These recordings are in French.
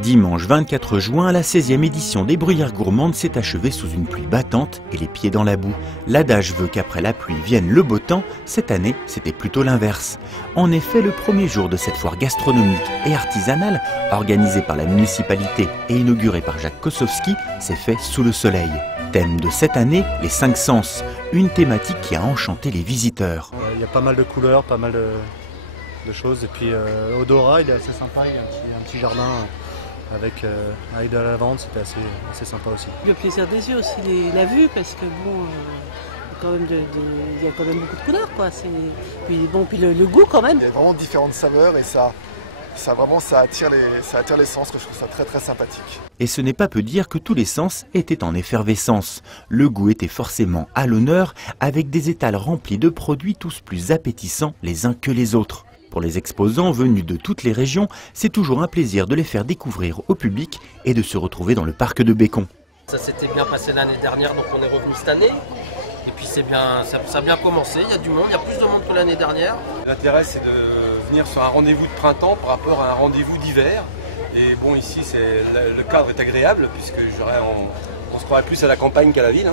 Dimanche 24 juin, la 16e édition des Bruyères Gourmandes s'est achevée sous une pluie battante et les pieds dans la boue. L'adage veut qu'après la pluie vienne le beau temps. Cette année, c'était plutôt l'inverse. En effet, le premier jour de cette foire gastronomique et artisanale, organisée par la municipalité et inaugurée par Jacques Kosowski, s'est fait sous le soleil. Thème de cette année, les 5 sens, une thématique qui a enchanté les visiteurs. Il y a pas mal de couleurs, pas mal de choses. Et puis Odora, il est assez sympa, il y a un petit jardin avec de la lavande, c'était assez sympa aussi. Le plaisir des yeux aussi, la vue, parce que bon, il y a quand même beaucoup de couleurs, quoi. Puis le goût quand même. Il y a vraiment différentes saveurs et ça attire les sens, que je trouve ça très très sympathique. Et ce n'est pas peu dire que tous les sens étaient en effervescence. Le goût était forcément à l'honneur, avec des étals remplis de produits tous plus appétissants les uns que les autres. Pour les exposants venus de toutes les régions, c'est toujours un plaisir de les faire découvrir au public et de se retrouver dans le parc de Bécon. Ça s'était bien passé l'année dernière, donc on est revenu cette année. Et puis ça a bien commencé, il y a du monde, il y a plus de monde que l'année dernière. L'intérêt, c'est de venir sur un rendez-vous de printemps par rapport à un rendez-vous d'hiver. Et bon, ici, le cadre est agréable, puisque on se croirait plus à la campagne qu'à la ville.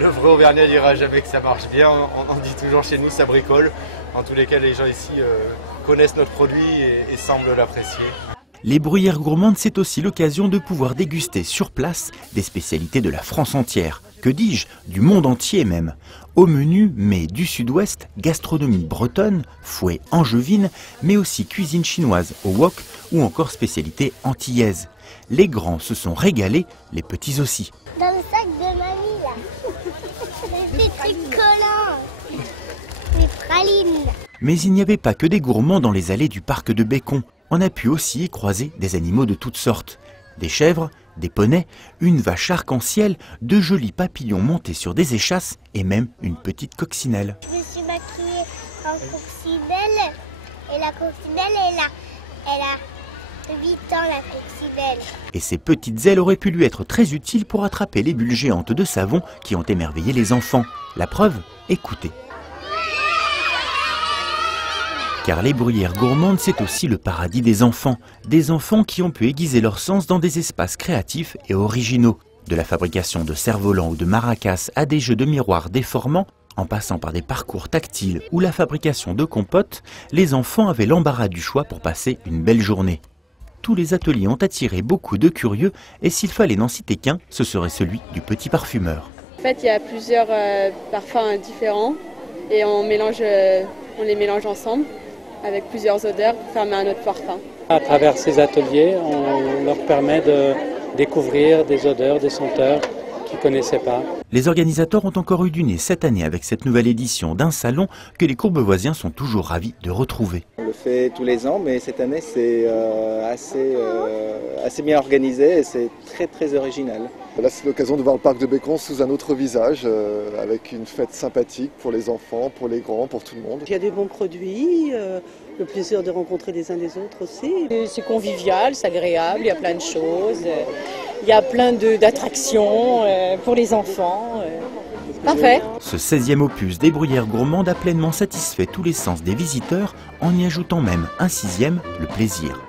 Le vrai Auvergnat ne dira jamais que ça marche bien, on dit toujours chez nous ça bricole. En tous les cas, les gens ici connaissent notre produit et semblent l'apprécier. Les Bruyères Gourmandes, c'est aussi l'occasion de pouvoir déguster sur place des spécialités de la France entière. Que dis-je, du monde entier même. Au menu, mets du sud-ouest, gastronomie bretonne, fouet angevine, mais aussi cuisine chinoise au wok ou encore spécialité antillaise. Les grands se sont régalés, les petits aussi. Dans le sac de mamie, là. Les petits collants. Les pralines. Mais il n'y avait pas que des gourmands dans les allées du parc de Bécon. On a pu aussi y croiser des animaux de toutes sortes. Des chèvres, des poneys, une vache arc-en-ciel, de jolis papillons montés sur des échasses et même une petite coccinelle. Je me suis maquillée en coccinelle et la coccinelle, elle a 8 ans, la coccinelle. Et ces petites ailes auraient pu lui être très utiles pour attraper les bulles géantes de savon qui ont émerveillé les enfants. La preuve, écoutez. Car les Bruyères Gourmandes, c'est aussi le paradis des enfants qui ont pu aiguiser leurs sens dans des espaces créatifs et originaux. De la fabrication de cerfs-volants ou de maracas à des jeux de miroirs déformants, en passant par des parcours tactiles ou la fabrication de compotes, les enfants avaient l'embarras du choix pour passer une belle journée. Tous les ateliers ont attiré beaucoup de curieux et s'il fallait n'en citer qu'un, ce serait celui du petit parfumeur. En fait, il y a plusieurs parfums différents et on les mélange ensemble avec plusieurs odeurs pour faire un autre parfum. À travers ces ateliers, on leur permet de découvrir des odeurs, des senteurs qu'ils ne connaissaient pas. Les organisateurs ont encore eu du nez cette année avec cette nouvelle édition d'un salon que les Courbevoisiens sont toujours ravis de retrouver. On le fait tous les ans, mais cette année c'est assez bien organisé et c'est très très original. Là, c'est l'occasion de voir le parc de Bécon sous un autre visage, avec une fête sympathique pour les enfants, pour les grands, pour tout le monde. Il y a des bons produits, le plaisir de rencontrer les uns les autres aussi. C'est convivial, c'est agréable, il y a plein de choses, il y a plein d'attractions pour les enfants. Parfait. Ce 16e opus des Bruyères Gourmandes a pleinement satisfait tous les sens des visiteurs en y ajoutant même un 6e, le plaisir.